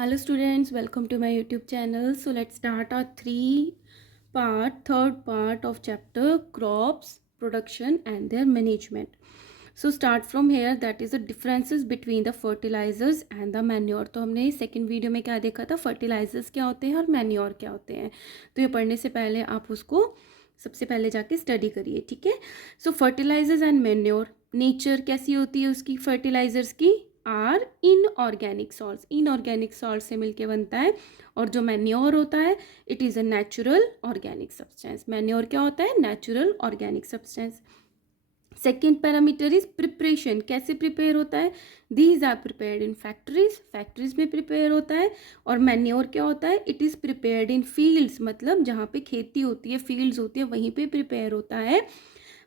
Hello students, welcome to my YouTube channel. So let's start our third part of chapter crops, production and their management. So start from here, that is the differences between the fertilizers and the manure. तो हमने second video में क्या देखा था, fertilisers क्या होते हैं और मैन्योर क्या होते हैं. तो ये पढ़ने से पहले आप उसको सबसे पहले जाके स्टडी करिए, ठीक है. So fertilisers and manure, nature कैसी होती है उसकी, फर्टिलाइजर्स की are inorganic salts, inorganic salt से मिलके बनता है. और जो मैन्योर होता है it is a natural organic substance. Manure क्या होता है, natural organic substance. Second parameter is preparation, कैसे प्रिपेयर होता है, these are prepared in factories, factories में प्रिपेयर होता है. और मैन्योर क्या होता है, it is prepared in fields, मतलब जहाँ पे खेती होती है, फील्ड्स होती है, वहीं पे प्रिपेयर होता है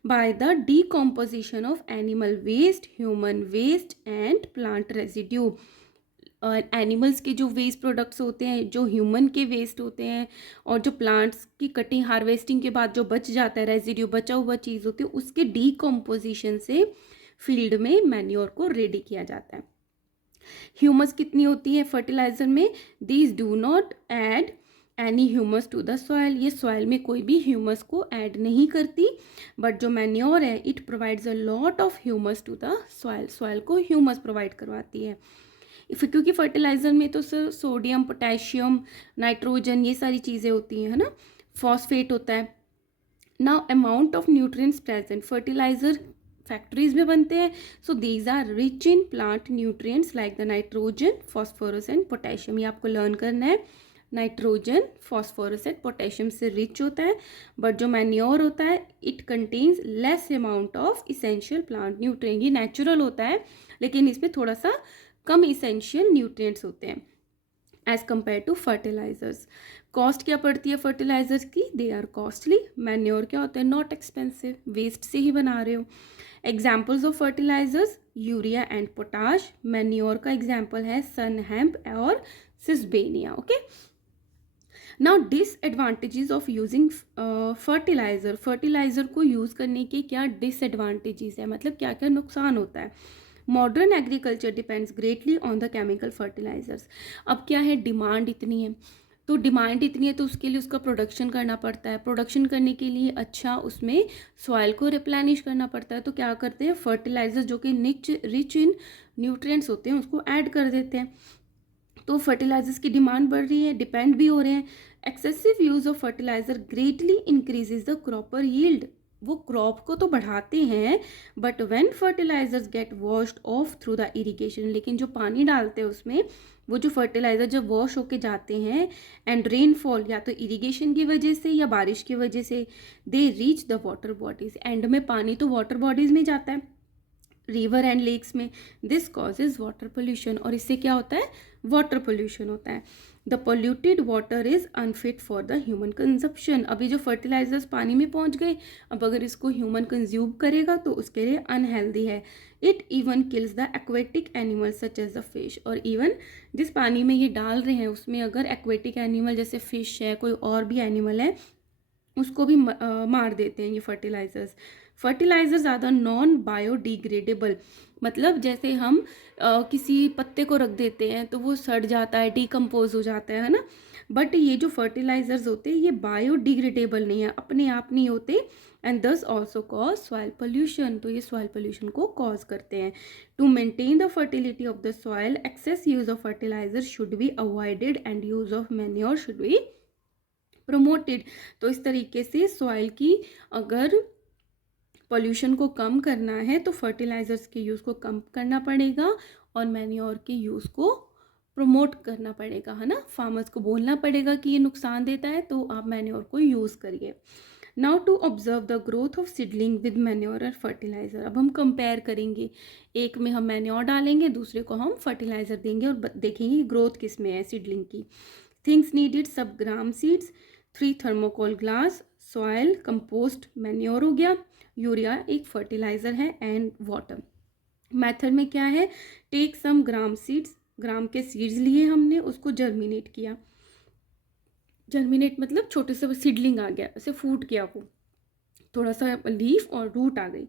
by the decomposition of animal waste, human waste and plant residue. Animals के जो वेस्ट प्रोडक्ट्स होते हैं, जो ह्यूमन के वेस्ट होते हैं, और जो प्लांट्स की कटिंग हार्वेस्टिंग के बाद जो बच जाता है, रेजिड्यू बचा हुआ चीज़ होती है, उसके डीकम्पोजिशन से फील्ड में मैन्योर को रेडी किया जाता है. ह्यूमस कितनी होती है फर्टिलाइजर में, these do not add any humus to the soil, ये सॉइल में कोई भी ह्यूमस को ऐड नहीं करती. बट जो मैन्योर है it provides a lot of humus to the soil, soil को ह्यूमस प्रोवाइड करवाती है. क्योंकि फर्टिलाइजर में तो सर सोडियम, पोटेशियम, नाइट्रोजन, ये सारी चीज़ें होती हैं, है ना, फॉस्फेट होता है. Now amount of nutrients present, fertiliser factories में बनते हैं, so these are rich in plant nutrients like the nitrogen, phosphorus and potassium. ये आपको लर्न करना है, नाइट्रोजन, फॉस्फोरस एंड पोटेशियम से रिच होता है. बट जो मैन्योर होता है it contains less amount of essential plant nutrient, ये नेचुरल होता है लेकिन इसमें थोड़ा सा कम इसेंशियल न्यूट्रिएंट्स होते हैं as compare to fertilisers. Cost क्या पड़ती है फर्टिलाइजर्स की, दे आर कॉस्टली. मैन्योर क्या होता है, नॉट एक्सपेंसिव, वेस्ट से ही बना रहे हो. Examples of fertilizers, urea and potash. Manure का एग्जाम्पल है सन हेम्प और sesbania. Okay, now disadvantages of using fertilizer, fertilizer को यूज़ करने के क्या डिसएडवांटेजेस है, मतलब क्या क्या नुकसान होता है. Modern agriculture depends greatly on the chemical fertilisers. अब क्या है, डिमांड इतनी है, तो डिमांड इतनी है तो उसके लिए उसका प्रोडक्शन करना पड़ता है. प्रोडक्शन करने के लिए अच्छा उसमें सॉइल को रिप्लेनिश करना पड़ता है. तो क्या करते हैं, फर्टिलाइजर जो कि रिच इन न्यूट्रिएंट्स होते हैं उसको ऐड कर देते हैं. तो फर्टिलाइजर्स की डिमांड बढ़ रही है, डिपेंड भी हो रहे हैं. Excessive use of fertiliser greatly increases the crop yield, वो क्रॉप को तो बढ़ाते हैं but when fertilisers get washed off through the irrigation, लेकिन जो पानी डालते हैं उसमें वो जो फर्टिलाइजर जब वॉश होके जाते हैं एंड रेनफॉल, या तो इरिगेशन की वजह से या बारिश की वजह से, they reach the water bodies, and में पानी तो वाटर बॉडीज में जाता है, रिवर एंड लेक्स में. दिस कॉजेज वाटर पोल्यूशन, और इससे क्या होता है, वाटर पोल्यूशन होता है. The polluted water is unfit for the human consumption. अभी जो फर्टिलाइजर्स पानी में पहुंच गए, अब अगर इसको ह्यूमन कंज्यूम करेगा तो उसके लिए अनहेल्दी है. It even kills the aquatic animals such as the fish, और इवन जिस पानी में ये डाल रहे हैं उसमें अगर एक्वेटिक एनिमल जैसे फिश है, कोई और भी एनिमल है, उसको भी मार देते हैं ये फर्टिलाइजर्स. फर्टिलाइजर ज़्यादा नॉन बायोडिग्रेडेबल, मतलब जैसे हम किसी पत्ते को रख देते हैं तो वो सड़ जाता है, डिकम्पोज हो जाता है ना. बट ये जो फर्टिलाइजर्स होते हैं ये बायोडिग्रेडेबल नहीं है, अपने आप नहीं होते, एंड दस ऑल्सो कॉज सॉइल पोल्यूशन, तो ये सॉइल पोल्यूशन को कॉज करते हैं. To maintain the fertility of the soil, excess use of fertiliser should be avoided and use of manure should be promoted. तो इस तरीके से सॉइल की अगर पोल्यूशन को कम करना है तो फर्टिलाइजर्स के यूज़ को कम करना पड़ेगा और मैन्योर के यूज़ को प्रमोट करना पड़ेगा, है ना. फार्मर्स को बोलना पड़ेगा कि ये नुकसान देता है तो आप मैन्योर को यूज़ करिए. Now to observe the growth of seedling with manure और फर्टिलाइजर. अब हम कंपेयर करेंगे, एक में हम मैन्योर डालेंगे, दूसरे को हम फर्टिलाइजर देंगे और देखेंगे ग्रोथ किस में है सीडलिंग की. थिंग्स नीडेड, सब gram seeds, 3 thermocol glass, soil, compost, manure हो गया, यूरिया एक फर्टिलाइजर है, एंड वाटर. मेथड में क्या है, टेक सम ग्राम सीड्स, ग्राम के सीड्स लिए हमने, उसको जर्मिनेट किया. जर्मिनेट मतलब छोटे से सीडलिंग आ गया, ऐसे फूट गया, वो थोड़ा सा लीफ और रूट आ गई,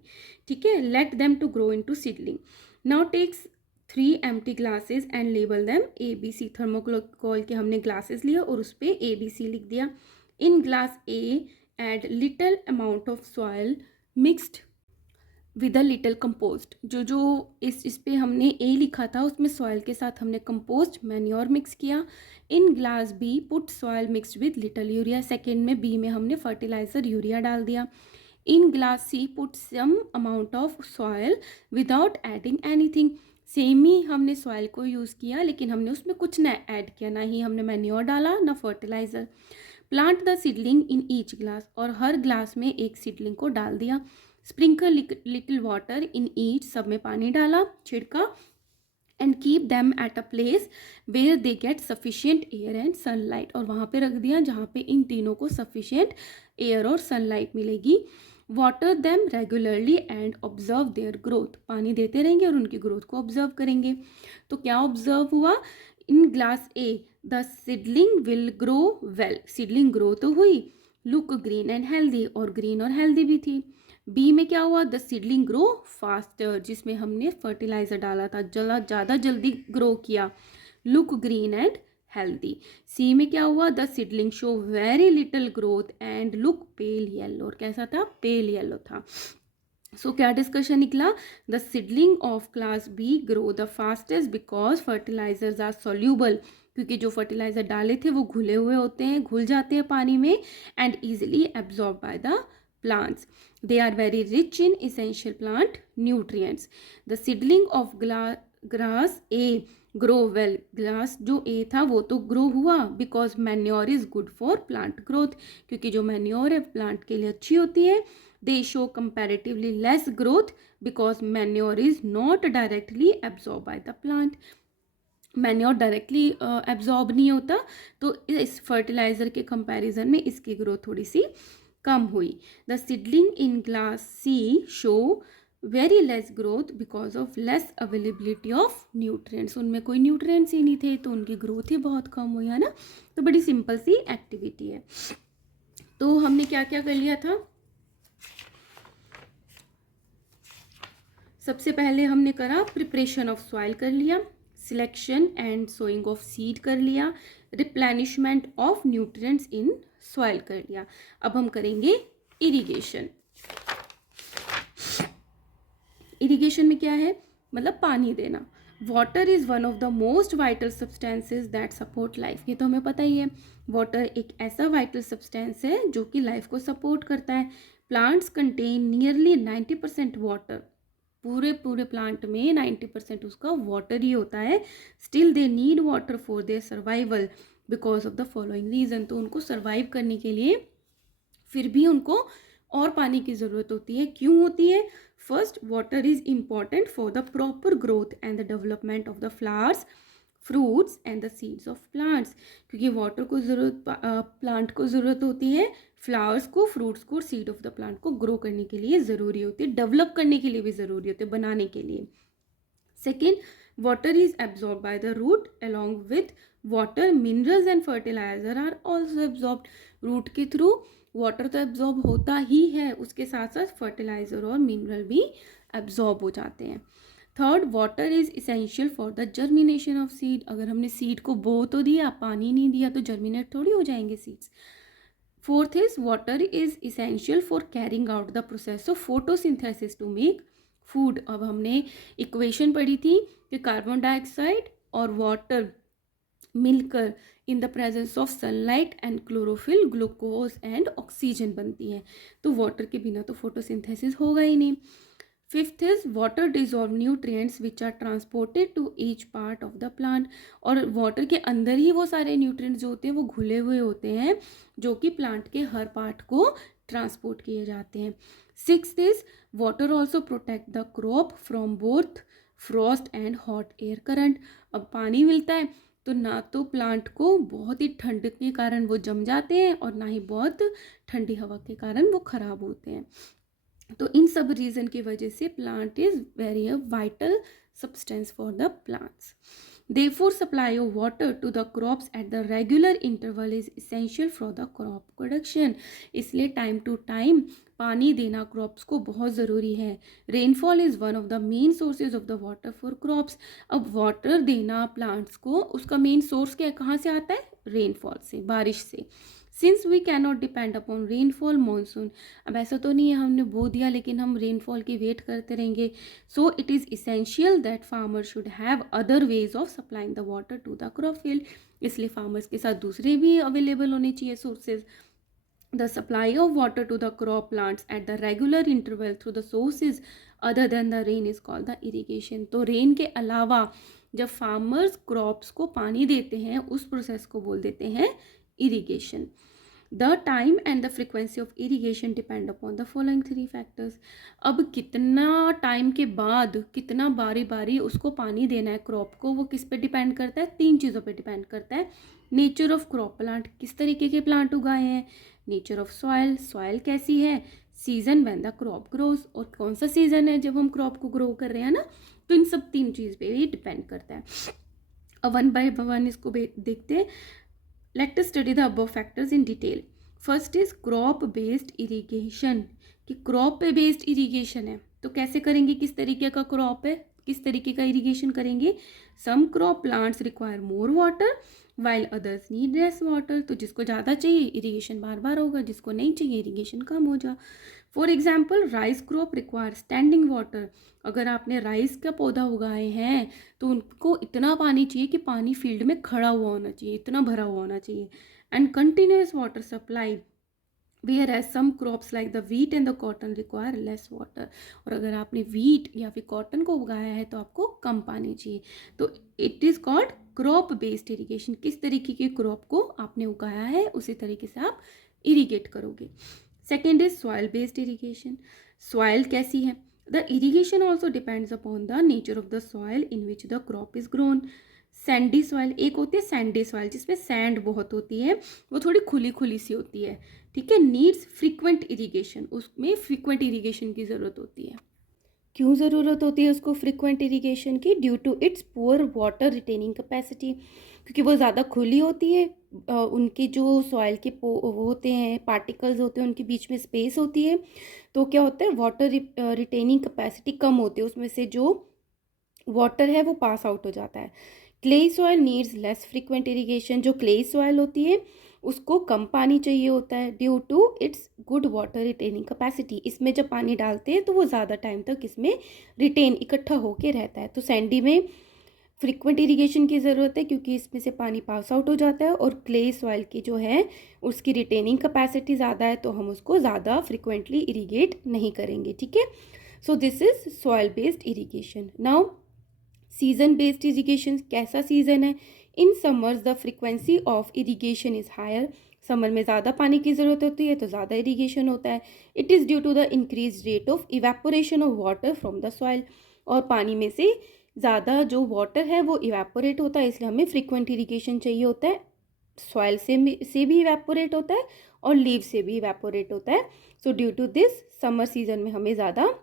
ठीक है. Let them to grow into seedling. Now takes 3 empty glasses and label them ABC. Thermocol के हमने ग्लासेस लिए और उस पर ABC लिख दिया. In glass A, add little amount of soil mixed with a little compost. जो इस पे हमने A लिखा था उसमें सॉइल के साथ हमने कंपोस्ट मैन्योर मिक्स किया. In glass B put soil mixed with little urea. Second में B में हमने फर्टिलाइजर यूरिया डाल दिया. In glass C put some amount of soil without adding anything. Same ही हमने सॉइल को यूज़ किया लेकिन हमने उसमें कुछ ना ऐड किया, ना ही हमने मैन्योर डाला ना fertiliser. Plant the seedling in each glass. और हर ग्लास में एक सीडलिंग को डाल दिया. Sprinkle little water in each. सब में पानी डाला, छिड़का. And keep them at a place where they get sufficient air and sunlight. और वहाँ पे रख दिया जहाँ पे इन तीनों को सफिशिएंट एयर और सनलाइट मिलेगी. Water them regularly and observe their growth. पानी देते रहेंगे और उनकी ग्रोथ को ऑब्जर्व करेंगे. तो क्या ऑब्जर्व हुआ? In glass A the seedling will grow well. Seedling grow तो हुई, लुक ग्रीन एंड हेल्दी, और ग्रीन और हेल्दी भी थी. बी में क्या हुआ? द सीडलिंग ग्रो फास्टर, जिसमें हमने फर्टिलाइजर डाला था, ज़्यादा जल्दी ग्रो किया, लुक ग्रीन एंड हेल्दी. सी में क्या हुआ? The seedling show very little growth and look pale yellow. और कैसा था? पेल येलो था. सो क्या डिस्कशन निकला? The seedling of class B grow the fastest because fertilisers are soluble. क्योंकि जो फर्टिलाइजर डाले थे वो घुले हुए होते हैं, घुल जाते हैं पानी में, and easily absorb by the plants. They are very rich in essential plant nutrients. The seedling of grass A grow well. Grass जो A था वो तो grow हुआ because manure is good for plant growth. क्योंकि जो manure है plant के लिए अच्छी होती है. They show comparatively less growth because manure is not directly absorbed by the plant. Manure directly absorb नहीं होता, तो इस फर्टिलाइज़र के कंपैरिजन में इसकी ग्रोथ थोड़ी सी कम हुई. The seedling in glass C show very less growth because of less availability of nutrients. उनमें कोई न्यूट्रिएंट्स ही नहीं थे तो उनकी ग्रोथ ही बहुत कम हुई, है ना. तो बड़ी सिंपल सी एक्टिविटी है. तो हमने क्या क्या कर लिया था? सबसे पहले हमने करा प्रिपरेशन ऑफ सॉइल कर लिया, selection and sowing of seed कर लिया, replenishment of nutrients in soil कर लिया. अब हम करेंगे इरिगेशन. इरिगेशन में क्या है? मतलब पानी देना. Water is one of the most vital substances that support life. ये तो हमें पता ही है. वाटर एक ऐसा वाइटल सब्सटेंस है जो कि लाइफ को सपोर्ट करता है. Plants contain nearly 90% water. पूरे प्लांट में 90% उसका वाटर ही होता है. Still they need water for their survival because of the following reason. तो उनको सर्वाइव करने के लिए फिर भी उनको और पानी की ज़रूरत होती है. क्यों होती है? First, water is important for the proper growth and the development of the flowers, fruits and the seeds of plants. क्योंकि वाटर को ज़रूरत प्लांट को ज़रूरत होती है, फ्लावर्स को, फ्रूट्स को, सीड ऑफ द प्लांट को ग्रो करने के लिए ज़रूरी होती है, डेवलप करने के लिए भी ज़रूरी होती है, बनाने के लिए. Second, water is absorb by the root along with water, minerals and fertiliser are also absorb. Root के थ्रू वाटर तो एब्जॉर्ब होता ही है, उसके साथ साथ फर्टिलाइजर और मिनरल भी एब्जॉर्ब हो जाते हैं. Third, water is essential for the germination of seed. अगर हमने सीड को बो तो दिया, पानी नहीं दिया तो जर्मिनेट थोड़ी हो जाएंगे seeds. Fourth is water is essential for carrying out the process of photosynthesis to make food. अब हमने इक्वेशन पढ़ी थी कि कार्बन डाइऑक्साइड और वाटर मिलकर in the presence of sunlight and chlorophyll glucose and oxygen बनती है. तो वाटर के बिना तो फोटोसिंथेसिस होगा ही नहीं. Fifth is water dissolve nutrients which are transported to each part of the plant. और वाटर के अंदर ही वो सारे न्यूट्रिएंट्स जो होते हैं वो घुले हुए होते हैं जो कि प्लांट के हर पार्ट को ट्रांसपोर्ट किए जाते हैं. Sixth is water also protect the crop from both Frost and hot air current. अब पानी मिलता है तो ना तो प्लांट को बहुत ही ठंड के कारण वो जम जाते हैं और ना ही बहुत ठंडी हवा के कारण वो खराब होते हैं. तो इन सब रीज़न की वजह से plant is very a vital substance for the plants. Therefore, supply of water to the crops at the regular interval is essential for the crop production. इसलिए टाइम टू टाइम पानी देना क्रॉप्स को बहुत ज़रूरी है। Rainfall is one of the main sources of the water for crops. अब water देना plants को, उसका मेन सोर्स क्या, कहाँ से आता है, रेनफॉल से, बारिश से। Since we cannot depend upon rainfall monsoon, अब ऐसा तो नहीं है हमने बो दिया लेकिन हम रेनफॉल की वेट करते रहेंगे। So it is essential that farmer should have other ways of supplying the water to the crop field, इसलिए फार्मर्स के साथ दूसरे भी अवेलेबल होने चाहिए sources. The supply of water to the crop plants at the regular interval through the sources other than the rain is called the irrigation। तो rain के अलावा जब फार्मर्स क्रॉप्स को पानी देते हैं उस प्रोसेस को बोल देते हैं irrigation. The time and the frequency of irrigation depend upon the following 3 factors. अब कितना टाइम के बाद कितना बारी बारी उसको पानी देना है क्रॉप को, वो किस पे डिपेंड करता है, 3 चीज़ों पे डिपेंड करता है। नेचर ऑफ क्रॉप प्लांट, किस तरीके के प्लांट उगाए हैं, नेचर ऑफ सॉइल, सॉइल कैसी है, season when the crop grows, और कौन सा सीजन है जब हम क्रॉप को ग्रो कर रहे हैं ना, तो इन सब 3 चीज़ पे ही डिपेंड करता है। अब 1 बाय 1 इसको देखते हैं। Let us study the above factors in detail. First is crop based irrigation, कि क्रॉप पे बेस्ड इरिगेशन है तो कैसे करेंगे, किस तरीके का क्रॉप है, किस तरीके का इरिगेशन करेंगे। Some crop plants require more water while others need less water, तो जिसको ज़्यादा चाहिए इरिगेशन बार बार होगा, जिसको नहीं चाहिए इरिगेशन कम हो जा। For example rice crop require standing water, अगर आपने राइस का पौधा उगाए हैं तो उनको इतना पानी चाहिए कि पानी फील्ड में खड़ा हुआ होना चाहिए, इतना भरा हुआ होना चाहिए। And continuous water supply, whereas some crops like the wheat and the cotton require less water, और अगर आपने wheat या फिर कॉटन को उगाया है तो आपको कम पानी चाहिए। तो it is called crop based irrigation, किस तरीके की क्रॉप को आपने उगाया है उसी तरीके से आप इरिगेट करोगे। Second is soil based irrigation, soil कैसी है, the irrigation also depends upon the nature of the soil in which the crop is grown. Sandy soil, एक होती है सैंडी सॉइल जिसमें सैंड बहुत होती है, वो थोड़ी खुली खुली सी होती है, ठीक है, नीड्स फ्रीक्वेंट इरिगेशन, उसमें फ्रीक्वेंट इरिगेशन की ज़रूरत होती है। क्यों ज़रूरत होती है उसको फ्रीक्वेंट इरिगेशन की, due to its poor water retaining capacity, क्योंकि वो ज़्यादा खुली होती है, उनकी जो सॉइल के वो होते हैं पार्टिकल्स होते हैं उनके बीच में स्पेस होती है, तो क्या होता है वाटर रिटेनिंग कैपेसिटी कम होती है, उसमें से जो वाटर है वो पास आउट हो जाता है। Clayey soil needs less frequent irrigation, जो क्लेई सॉइल होती है उसको कम पानी चाहिए होता है due to its good water retaining capacity, इसमें जब पानी डालते हैं तो वो ज़्यादा टाइम तक इसमें रिटेन इकट्ठा होके रहता है। तो सैंडी में फ्रीक्वेंट इरिगेशन की ज़रूरत है क्योंकि इसमें से पानी पास आउट हो जाता है, और क्ले सॉइल की जो है उसकी रिटेनिंग कैपेसिटी ज़्यादा है तो हम उसको ज़्यादा फ्रिक्वेंटली इरिगेट नहीं करेंगे, ठीक है। So this is soil based irrigation. Now season based irrigation, कैसा सीजन है, in summers the frequency of irrigation is higher, summer में ज़्यादा पानी की ज़रूरत होती है तो ज़्यादा इरिगेशन होता है। It is due to the increase rate of evaporation of water from the soil, और पानी में से ज़्यादा जो वाटर है वो इवेपोरेट होता है, इसलिए हमें फ्रीक्वेंट इरिगेशन चाहिए होता है। सॉइल से भी इवेपोरेट होता है और लीव से भी इवेपोरेट होता है। So due to this summer season में हमें ज़्यादा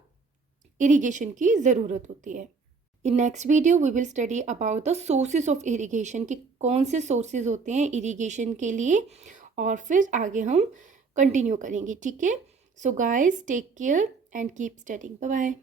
इरिगेशन की ज़रूरत होती है। In next video we will study about the sources of irrigation, कि कौन से सोर्सेज होते हैं इरिगेशन के लिए, और फिर आगे हम कंटिन्यू करेंगे, ठीक है। So guys take care and keep studying, bye bye.